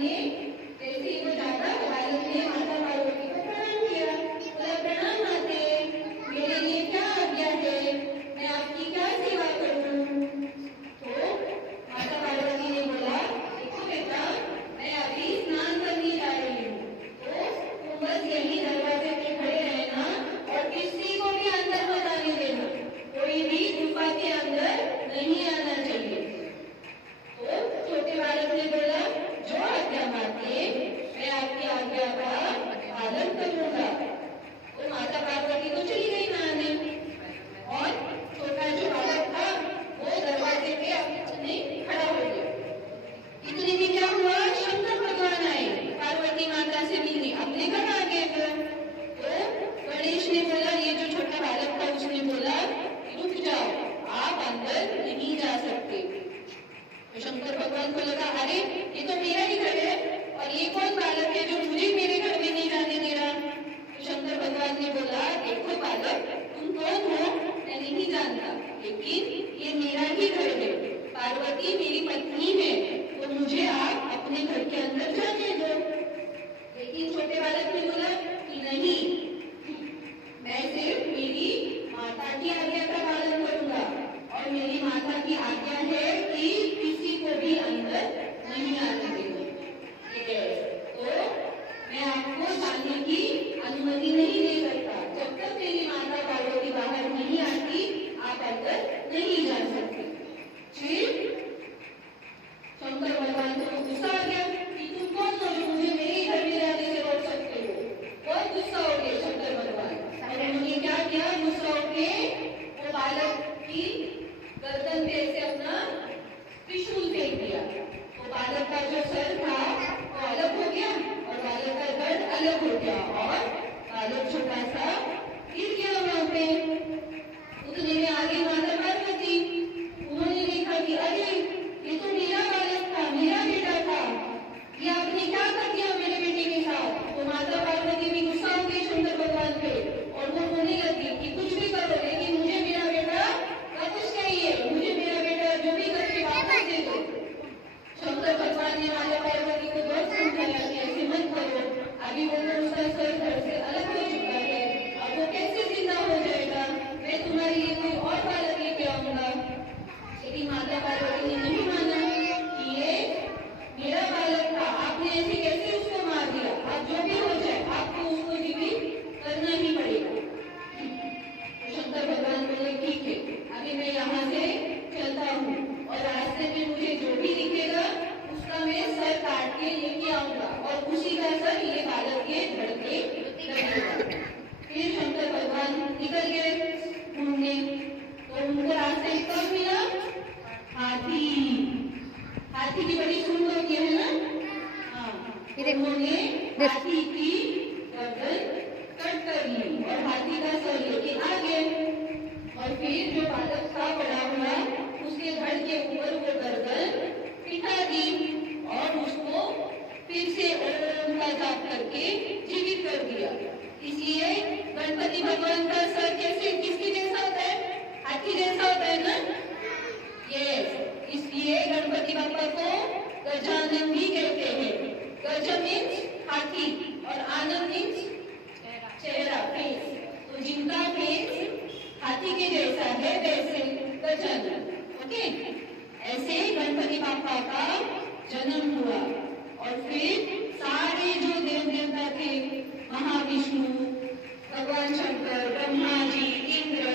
ने जैसे ही वो जाता बालक ने माता पार्वती को प्रणाम किया। बोला प्रणाम माते, मेरे लिए क्या आज्ञा है, मैं आपकी क्या सेवा करूं? तो माता पार्वती ने बोला देखो बेटा, मैं अभी स्नान करने जा रही हूँ, तो तुम बस यही दरवाजे पे खड़े रहना और किसी को भी अंदर मत आने देना, कोई भी गुफा के अंदर नहीं आना चाहिए। तो छोटे बालक ने बोला जो आज्ञा माते, मैं आपकी आज्ञा का पालन करूंगा। तो माता पार्वती तो चली गई नहाने और छोटा जो बालक था वो दरवाजे पे अपने खड़ा हो गया। इतने में क्या हुआ, शंकर भगवान आए पार्वती माता से मिलने, अपने घर आ गए। तो गणेश ने बोला, ये जो छोटा बालक था उसने बोला रुक जाओ, आप अंदर नहीं जा सकते। तो शंकर भगवान को लगा अरे ये तो मेरा ही घर है और ये कौन बालक है जो मुझे मेरे घर में नहीं जाने दे रहा। तो शंकर भगवान ने बोला देखो बालक, तुम कौन हो मैं नहीं जानता, लेकिन ये मेरा ही घर है, पार्वती मेरी पत्नी है, तो मुझे आप अपने घर के अंदर जाने दो। लेकिन छोटे बालक ने बोला कि नहीं, मैं सिर्फ मेरी माता की आज्ञा का पालन करूंगा और मेरी माता की आज्ञा है कि किसी को भी अंदर नहीं आने देंगे। तो मैं आपको जाने की अनुमति नहीं दे सकता, जब तक मेरी माता पार्वती बाहर नहीं आती आप अंदर नहीं जा सकते। फिर शंकर भगवान को गुस्सा आ गया कि तुम कौन हो जो मुझे मेरे घर में जाने से रोक सकते हो। बहुत गुस्सा हो गए शंकर भगवान और उन्होंने क्या किया, गुस्सा होके वो बालक की गर्दन पे से अपना त्रिशूल फेंक दिया। तो बालक का जो सर था वो अलग हो गया और बालक का गर्द अलग हो गया और बालक छोटा सा गिर गया वहां पे। उतने में आगे माता पार्वती, उन्होंने देखा कि अरे ये तो मेरा बालक था, मेरा बेटा था, ये आपने क्या कर दिया मेरे बेटे के साथ। तो माता पार्वती भी गुस्सा हो गई शंकर भगवान पे और वो बोलने लगी कि कुछ भी करो लेकिन मुझे मेरा बेटा वापस चाहिए, मुझे मेरा बेटा जो भी करके वापस दे दो। शंकर भगवान ने माता पार्वती को बहुत समझाया कि ऐसे मत करो, अभी वो तो उसका सर घर से अलग हो चुका है, अब वो कैसे जिंदा हो जाएगा, मैं तुम्हारे लिए कोई और बालक लेके आऊंगा। लेकिन माता पार्वती ने नहीं माना कि ये मेरा बालक था, आपने ऐसे कैसे उसको मार दिया, आप जो भी हो जाए आपको उसको जीवित करना ही पड़ेगा। तो शंकर भगवान बोले ठीक है, अभी मैं यहाँ से चलता हूँ और रास्ते में मुझे जो भी दिखेगा उसका मैं सर काट के लेके आऊंगा और उसी का सर ये बालक के धड़ पे लगेगा। फिर शंकर भगवान निकल गए ढूंढने, तो उनको रास्ते में कब मिला, हाथी। हाथी की बड़ी सूंड होती है ना, हाँ, उन्होंने हाथी की गर्दन कट कर ली और हाथी का सर लेके आ गए और फिर जो बालक था बड़ा हुआ उसके धड़ के ऊपर वो गर्दन पिटा दी और उसको फिर से ओम का जाप करके जीवित कर दिया। इसलिए गणपति भगवान का सर कैसे किसके जैसा होता है, हाथी जैसा होता है ना। यस, इसलिए गणपति बापा को गजानन भी कहते हैं। गज मीन्स हाथी और आनंद मीन्स चेहरा, फेस। तो जिनका फेस हाथी के जैसा है वैसे गजानन। ओके, ऐसे गणपति बापा का जन्म हुआ और फिर सारे जो देव देवता थे, महाविष्णु, भगवान शंकर, ब्रह्मा जी, इंद्र,